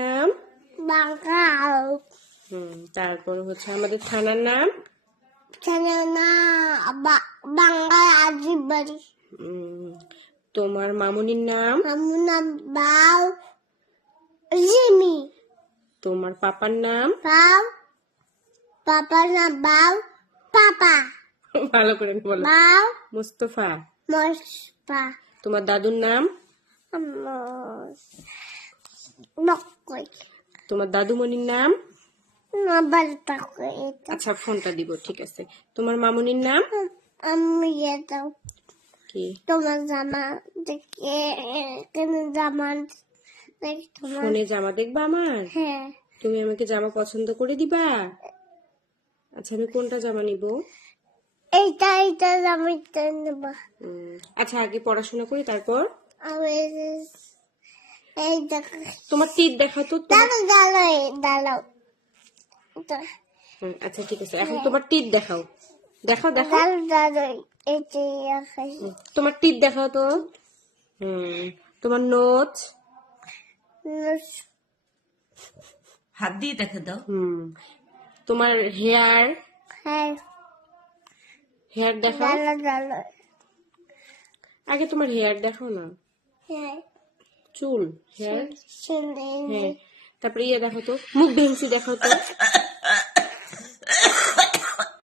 নাম? বাঙ্গাল। তারপর হচ্ছে আমাদের থানার নাম? বাঙ্গাল আজিব বাড়ি। তোমার মামুনির নাম? আমার নাম বাউ জিমি। তোমার পাপার নাম? বাউ। পাপার নাম বাউ পাপা। ভালো করে বলো। বাউ মুস্তফা। মস্পা। তোমার দাদুর নাম? নকই। তোমার দাদুমণির নাম? নবালটা কই। আচ্ছা ফোনটা দিব, ঠিক আছে। তোমার মামুনির নাম? আমি দাও কি? তোমার জামা দেখে কেন জামা তোমার? ফোনে জামা দেখবা আমার? হ্যাঁ। তুমি আমাকে জামা পছন্দ করে দিবা? আচ্ছা আমি কোনটা জামা নিব? এইটা জামা নেব। আচ্ছা আগে পড়াশোনা করি তারপর। আমি এই দেখো। তোমার টিপ দেখাও তো। দাঁড়াও। আচ্ছা ঠিক আছে, এখন তোমার টিপ দেখাও। দেখাও দেখাও। তোমার টিপ দেখাও তো। তোমার নোচ? হাত দিয়ে দেখা দাও। তোমার হেয়ার? হেয়ার দেখাও। আগে তোমার হেয়ার দেখাও না। চুল, হেয়ার। হ্যাঁ, তারপরে ইয়ে দেখো তো, মুখ ভেঙসি দেখাও তো।